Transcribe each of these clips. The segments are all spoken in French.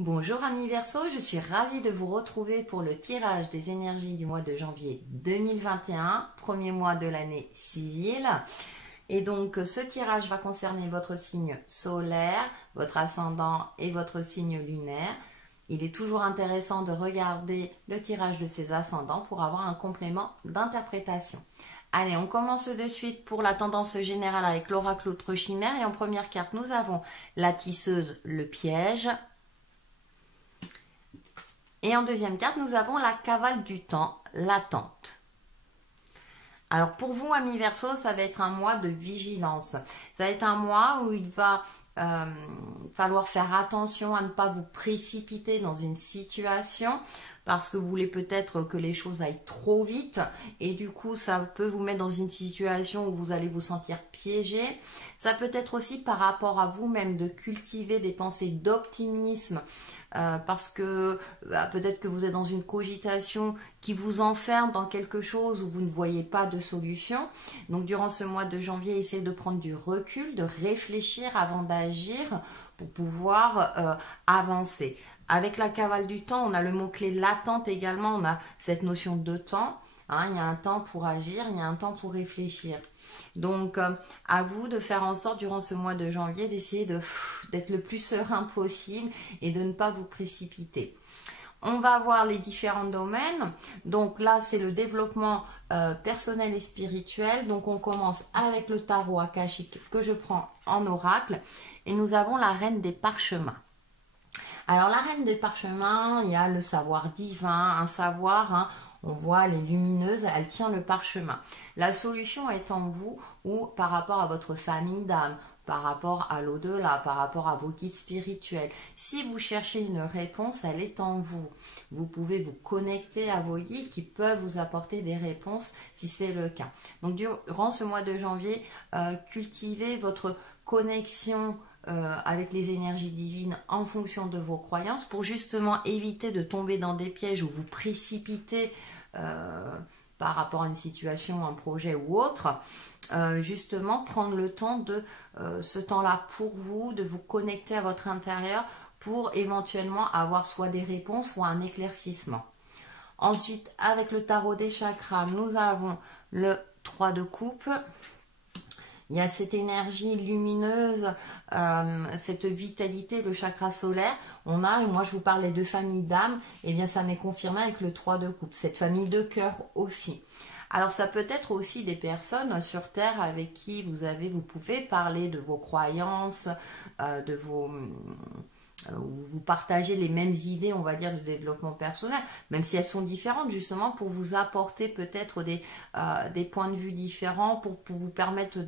Bonjour amis Verseau, je suis ravie de vous retrouver pour le tirage des énergies du mois de janvier 2021, premier mois de l'année civile. Et donc ce tirage va concerner votre signe solaire, votre ascendant et votre signe lunaire. Il est toujours intéressant de regarder le tirage de ces ascendants pour avoir un complément d'interprétation. Allez, on commence de suite pour la tendance générale avec l'oracle Outre Chimère. Et en première carte, nous avons la tisseuse, le piège. Et en deuxième carte, nous avons la cavale du temps, l'attente. Alors pour vous, amis Verseau, ça va être un mois de vigilance. Ça va être un mois où il va falloir faire attention à ne pas vous précipiter dans une situation parce que vous voulez peut-être que les choses aillent trop vite et du coup ça peut vous mettre dans une situation où vous allez vous sentir piégé. Ça peut être aussi par rapport à vous-même de cultiver des pensées d'optimisme parce que peut-être que vous êtes dans une cogitation qui vous enferme dans quelque chose où vous ne voyez pas de solution. Donc durant ce mois de janvier, essayez de prendre du recul, de réfléchir avant d'agir pour pouvoir avancer. Avec la cavale du temps, on a le mot-clé l'attente également, on a cette notion de temps. Il y a un temps pour agir, il y a un temps pour réfléchir. Donc, à vous de faire en sorte, durant ce mois de janvier, d'essayer d'être le plus serein possible et de ne pas vous précipiter. On va voir les différents domaines. Donc là, c'est le développement personnel et spirituel. Donc, on commence avec le tarot akashique que je prends en oracle. Et nous avons la reine des parchemins. Alors, la reine des parchemins, il y a le savoir divin, un savoir... on voit, elle est lumineuse, elle tient le parchemin. La solution est en vous ou par rapport à votre famille d'âme, par rapport à l'au-delà, par rapport à vos guides spirituels. Si vous cherchez une réponse, elle est en vous. Vous pouvez vous connecter à vos guides qui peuvent vous apporter des réponses si c'est le cas. Donc durant ce mois de janvier, cultivez votre connexion avec les énergies divines en fonction de vos croyances pour justement éviter de tomber dans des pièges où vous précipitez par rapport à une situation, un projet ou autre. Justement prendre le temps de ce temps-là pour vous, de vous connecter à votre intérieur pour éventuellement avoir soit des réponses ou un éclaircissement. Ensuite, avec le tarot des chakras, nous avons le 3 de coupe. Il y a cette énergie lumineuse, cette vitalité, le chakra solaire. On a, moi je vous parlais de famille d'âme, et bien ça m'est confirmé avec le 3 de coupe, cette famille de cœur aussi. Alors ça peut être aussi des personnes sur Terre avec qui vous pouvez parler de vos croyances, vous partagez les mêmes idées, on va dire, de développement personnel, même si elles sont différentes, justement pour vous apporter peut-être des points de vue différents, pour vous permettre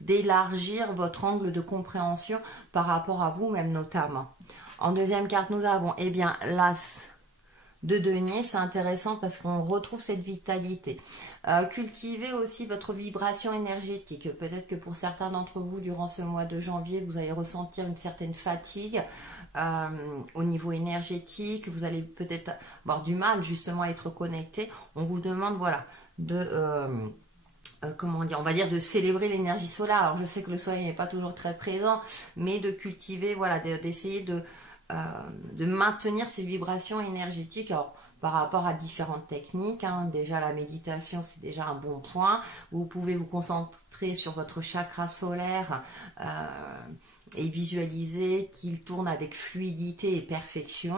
d'élargir votre angle de compréhension par rapport à vous-même notamment. En deuxième carte, nous avons l'As de denier. C'est intéressant parce qu'on retrouve cette vitalité. Cultivez aussi votre vibration énergétique. Peut-être que pour certains d'entre vous, durant ce mois de janvier, vous allez ressentir une certaine fatigue au niveau énergétique. Vous allez peut-être avoir du mal justement à être connecté. On vous demande, voilà, comment dire, on va dire de célébrer l'énergie solaire. Alors je sais que le soleil n'est pas toujours très présent, mais de cultiver, voilà, d'essayer de maintenir ces vibrations énergétiques. Alors, par rapport à différentes techniques, déjà la méditation c'est déjà un bon point. Vous pouvez vous concentrer sur votre chakra solaire et visualiser qu'il tourne avec fluidité et perfection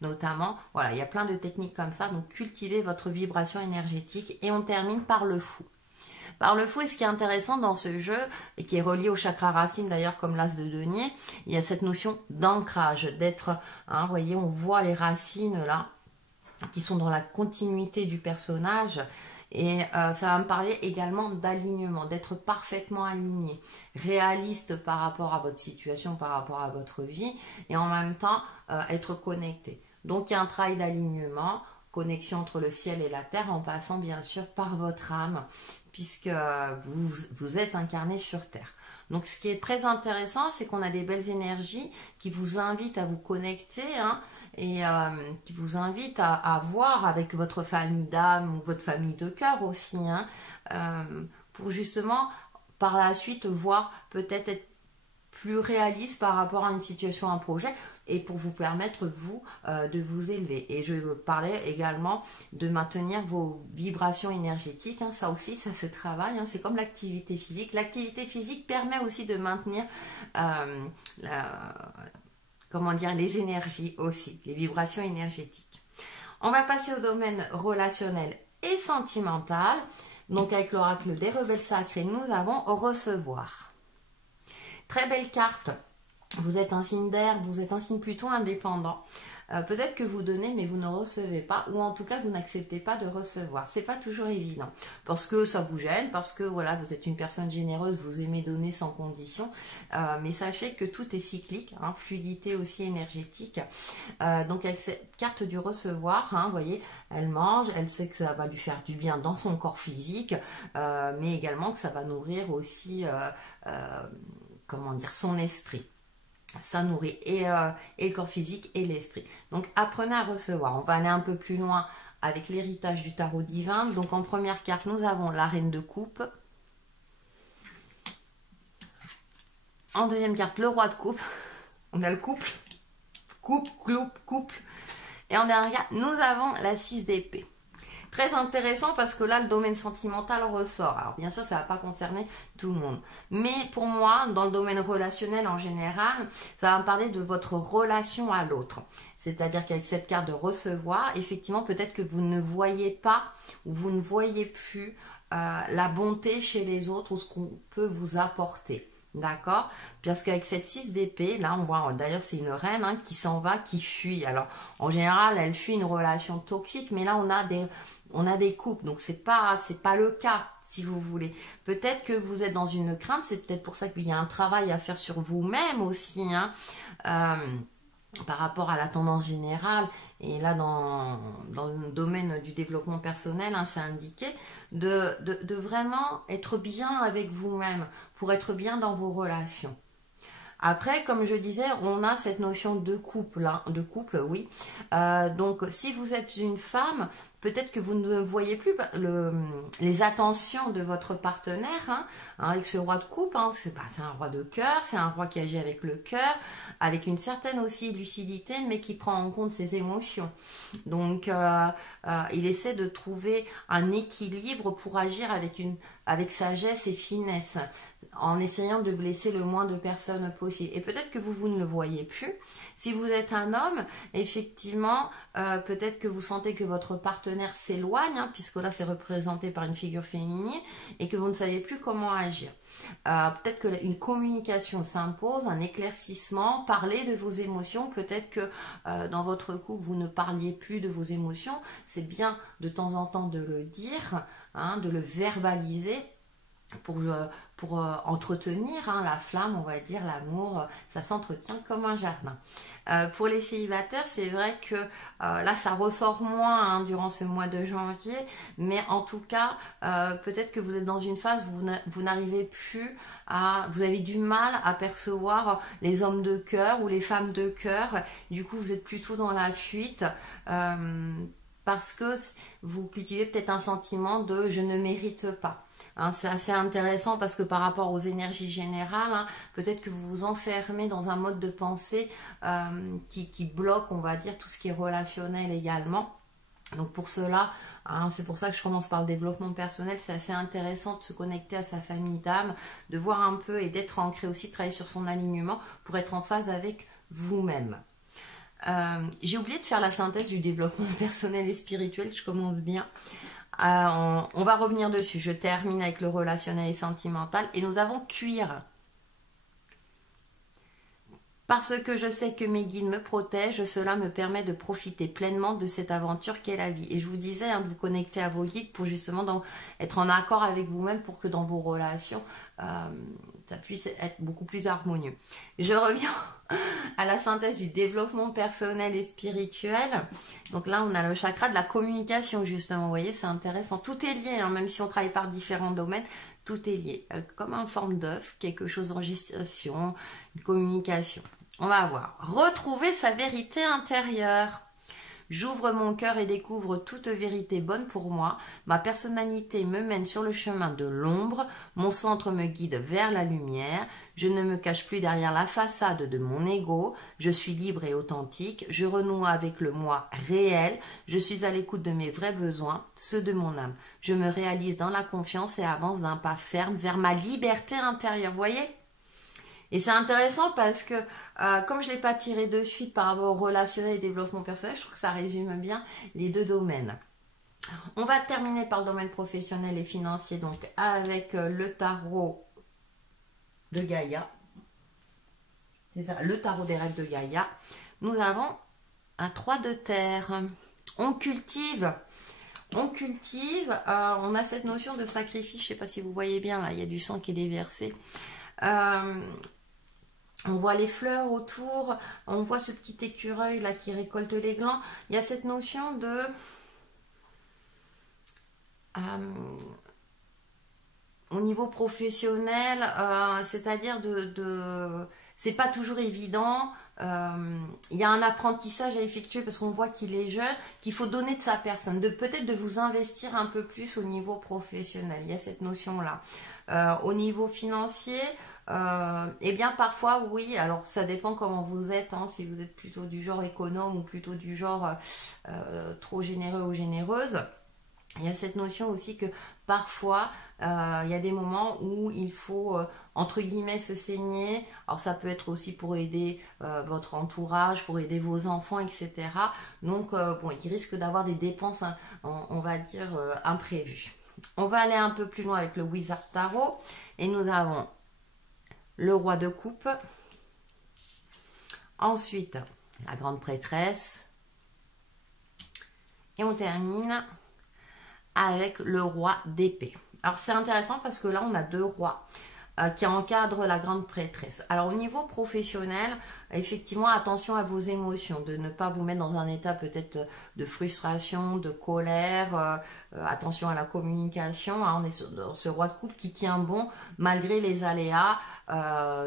notamment. Voilà, il y a plein de techniques comme ça, donc cultivez votre vibration énergétique. Et on termine par le fou. Par le fou, et ce qui est intéressant dans ce jeu, et qui est relié au chakra racine d'ailleurs comme l'as de denier, il y a cette notion d'ancrage, d'être, vous voyez, on voit les racines là, qui sont dans la continuité du personnage, et ça va me parler également d'alignement, d'être parfaitement aligné, réaliste par rapport à votre situation, par rapport à votre vie, et en même temps être connecté. Donc il y a un travail d'alignement, connexion entre le ciel et la terre, en passant bien sûr par votre âme, puisque vous êtes incarné sur Terre. Donc ce qui est très intéressant, c'est qu'on a des belles énergies qui vous invitent à vous connecter, et qui vous invitent à voir avec votre famille d'âme ou votre famille de cœur aussi, pour justement par la suite voir peut-être être plus réaliste par rapport à une situation, un projet, et pour vous permettre, vous, de vous élever. Et je parlais également de maintenir vos vibrations énergétiques. Hein. Ça aussi, ça se travaille. Hein. C'est comme l'activité physique. L'activité physique permet aussi de maintenir comment dire, les énergies aussi, les vibrations énergétiques. On va passer au domaine relationnel et sentimental. Donc avec l'oracle des rebelles sacrés, nous avons recevoir. Très belle carte. Vous êtes un signe d'air, vous êtes un signe plutôt indépendant. Peut-être que vous donnez mais vous ne recevez pas, ou en tout cas vous n'acceptez pas de recevoir. C'est pas toujours évident parce que ça vous gêne, parce que voilà, vous êtes une personne généreuse, vous aimez donner sans condition, mais sachez que tout est cyclique, hein, fluidité aussi énergétique. Donc avec cette carte du recevoir, hein, vous voyez, elle mange, elle sait que ça va lui faire du bien dans son corps physique, mais également que ça va nourrir aussi comment dire, son esprit. Ça nourrit et le corps physique et l'esprit. Donc apprenez à recevoir. On va aller un peu plus loin avec l'héritage du tarot divin. Donc en première carte, nous avons la reine de coupe. En deuxième carte, le roi de coupe. On a le couple. Couple. Et en dernière carte, nous avons la 6 d'épée. Très intéressant parce que là, le domaine sentimental ressort. Alors bien sûr, ça ne va pas concerner tout le monde. Mais pour moi, dans le domaine relationnel en général, ça va me parler de votre relation à l'autre. C'est-à-dire qu'avec cette carte de recevoir, effectivement, peut-être que vous ne voyez pas ou vous ne voyez plus la bonté chez les autres ou ce qu'on peut vous apporter. D'accord? Parce qu'avec cette 6 d'épée, là on voit, d'ailleurs c'est une reine hein, qui s'en va, qui fuit. Alors en général elle fuit une relation toxique, mais là on a des couples, donc c'est pas le cas si vous voulez. Peut-être que vous êtes dans une crainte, c'est peut-être pour ça qu'il y a un travail à faire sur vous-même aussi, hein, par rapport à la tendance générale. Et là dans le domaine du développement personnel, hein, c'est indiqué de vraiment être bien avec vous-même pour être bien dans vos relations. Après, comme je disais, on a cette notion de couple, hein, oui. Donc, si vous êtes une femme, peut-être que vous ne voyez plus les attentions de votre partenaire, hein, avec ce roi de coupe. Hein, c'est un roi de cœur, c'est un roi qui agit avec le cœur, avec une certaine aussi lucidité, mais qui prend en compte ses émotions. Donc, il essaie de trouver un équilibre pour agir avec sagesse et finesse, en essayant de blesser le moins de personnes possible. Et peut-être que vous ne le voyez plus. Si vous êtes un homme, effectivement, peut-être que vous sentez que votre partenaire s'éloigne, hein, puisque là c'est représenté par une figure féminine, et que vous ne savez plus comment agir. Peut-être qu'une communication s'impose, un éclaircissement, parler de vos émotions. Peut-être que dans votre couple, vous ne parliez plus de vos émotions. C'est bien de temps en temps de le dire, hein, de le verbaliser, pour entretenir hein, la flamme, on va dire, l'amour, ça s'entretient comme un jardin. Pour les célibataires, c'est vrai que là, ça ressort moins hein, durant ce mois de janvier, mais en tout cas, peut-être que vous êtes dans une phase où vous n'arrivez plus vous avez du mal à percevoir les hommes de cœur ou les femmes de cœur, du coup, vous êtes plutôt dans la fuite, parce que vous cultivez peut-être un sentiment de « je ne mérite pas ». Hein, c'est assez intéressant parce que par rapport aux énergies générales, hein, peut-être que vous vous enfermez dans un mode de pensée qui bloque, on va dire, tout ce qui est relationnel également. Donc pour cela, hein, c'est pour ça que je commence par le développement personnel, c'est assez intéressant de se connecter à sa famille d'âme, de voir un peu et d'être ancré aussi, de travailler sur son alignement pour être en phase avec vous-même. J'ai oublié de faire la synthèse du développement personnel et spirituel, je commence bien. On va revenir dessus. Je termine avec le relationnel et sentimental. Et nous avons cuir. Parce que je sais que mes guides me protègent, cela me permet de profiter pleinement de cette aventure qu'est la vie. Et je vous disais, hein, de vous connecter à vos guides pour justement être en accord avec vous-même pour que dans vos relations, ça puisse être beaucoup plus harmonieux. Je reviens à la synthèse du développement personnel et spirituel. Donc là, on a le chakra de la communication, justement. Vous voyez, c'est intéressant. Tout est lié, hein, même si on travaille par différents domaines. Tout est lié, comme en forme d'œuf, quelque chose en gestation, une communication. On va voir. Retrouver sa vérité intérieure. J'ouvre mon cœur et découvre toute vérité bonne pour moi. Ma personnalité me mène sur le chemin de l'ombre. Mon centre me guide vers la lumière. Je ne me cache plus derrière la façade de mon ego. Je suis libre et authentique. Je renoue avec le moi réel. Je suis à l'écoute de mes vrais besoins, ceux de mon âme. Je me réalise dans la confiance et avance d'un pas ferme vers ma liberté intérieure. Vous voyez ? Et c'est intéressant parce que, comme je ne l'ai pas tiré de suite par rapport au relationnel et développement personnel, je trouve que ça résume bien les deux domaines. On va terminer par le domaine professionnel et financier, donc avec le tarot de Gaïa. C'est ça, le tarot des rêves de Gaïa. Nous avons un 3 de terre. On cultive, on a cette notion de sacrifice, je ne sais pas si vous voyez bien, là, il y a du sang qui est déversé. On voit les fleurs autour, on voit ce petit écureuil là qui récolte les glands. Il y a cette notion de... au niveau professionnel, c'est-à-dire c'est pas toujours évident. Il y a un apprentissage à effectuer parce qu'on voit qu'il est jeune, qu'il faut donner de sa personne, peut-être de vous investir un peu plus au niveau professionnel. Il y a cette notion-là. Au niveau financier... eh bien parfois oui, alors ça dépend comment vous êtes, hein, si vous êtes plutôt du genre économe ou plutôt du genre trop généreux ou généreuse. Il y a cette notion aussi que parfois il y a des moments où il faut entre guillemets se saigner. Alors ça peut être aussi pour aider votre entourage, pour aider vos enfants, etc. Donc bon, il risque d'avoir des dépenses, hein, on va dire imprévues. On va aller un peu plus loin avec le Wizard Tarot et nous avons le roi de coupe, ensuite la grande prêtresse, et on termine avec le roi d'épée. Alors c'est intéressant parce que là on a deux rois qui encadrent la grande prêtresse. Alors au niveau professionnel, effectivement attention à vos émotions, de ne pas vous mettre dans un état peut-être de frustration, de colère, attention à la communication, hein, on est dans ce roi de coupe qui tient bon malgré les aléas.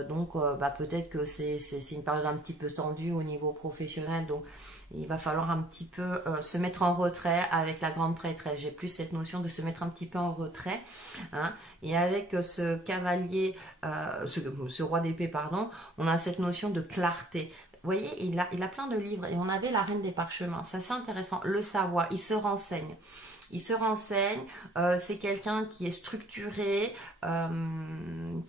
Donc peut-être que c'est une période un petit peu tendue au niveau professionnel, donc il va falloir un petit peu se mettre en retrait avec la grande prêtresse. J'ai plus cette notion de se mettre un petit peu en retrait, hein. Et avec ce cavalier, ce roi d'épée, pardon, on a cette notion de clarté. Vous voyez, il a plein de livres et on avait la reine des parchemins. Ça c'est intéressant, le savoir, il se renseigne. Il se renseigne, c'est quelqu'un qui est structuré,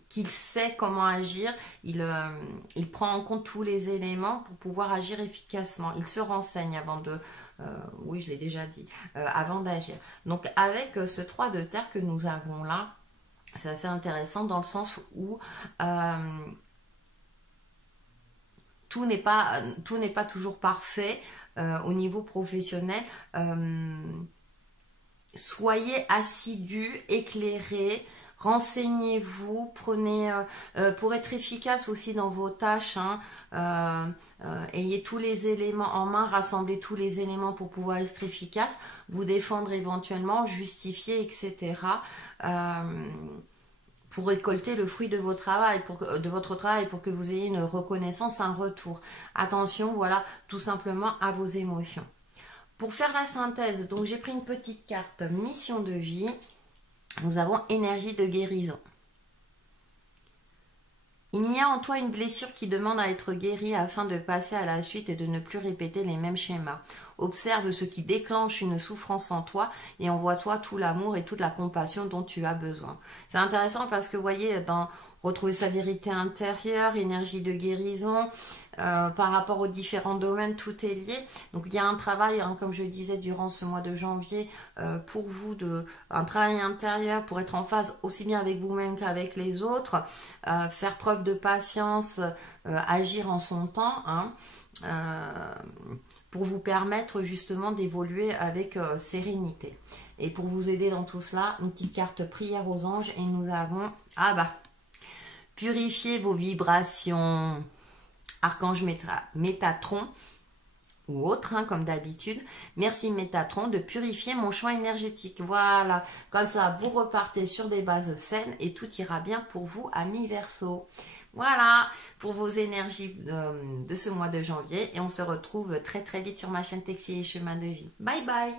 qui sait comment agir, il prend en compte tous les éléments pour pouvoir agir efficacement. Il se renseigne avant de... oui, je l'ai déjà dit, avant d'agir. Donc avec ce 3 de terre que nous avons là, c'est assez intéressant dans le sens où... tout n'est pas toujours parfait au niveau professionnel. Soyez assidus, éclairés, renseignez-vous, prenez, pour être efficace aussi dans vos tâches, hein, ayez tous les éléments en main, rassemblez tous les éléments pour pouvoir être efficace, vous défendre éventuellement, justifier, etc. Pour récolter le fruit de votre travail, pour que vous ayez une reconnaissance, un retour. Attention, voilà, tout simplement à vos émotions. Pour faire la synthèse, donc j'ai pris une petite carte mission de vie. Nous avons énergie de guérison. Il y a en toi une blessure qui demande à être guérie afin de passer à la suite et de ne plus répéter les mêmes schémas. Observe ce qui déclenche une souffrance en toi et envoie-toi tout l'amour et toute la compassion dont tu as besoin. C'est intéressant parce que vous voyez, dans retrouver sa vérité intérieure, énergie de guérison, par rapport aux différents domaines, tout est lié. Donc il y a un travail, hein, comme je le disais, durant ce mois de janvier, pour vous, un travail intérieur pour être en phase aussi bien avec vous-même qu'avec les autres, faire preuve de patience, agir en son temps, hein, pour vous permettre justement d'évoluer avec sérénité. Et pour vous aider dans tout cela, une petite carte prière aux anges et nous avons, purifiez vos vibrations, Archange Métatron ou autre, hein, comme d'habitude. Merci Métatron de purifier mon champ énergétique. Voilà, comme ça vous repartez sur des bases saines et tout ira bien pour vous, amis Verseau. Voilà pour vos énergies de ce mois de janvier. Et on se retrouve très très vite sur ma chaîne Texi et Chemin de Vie. Bye bye.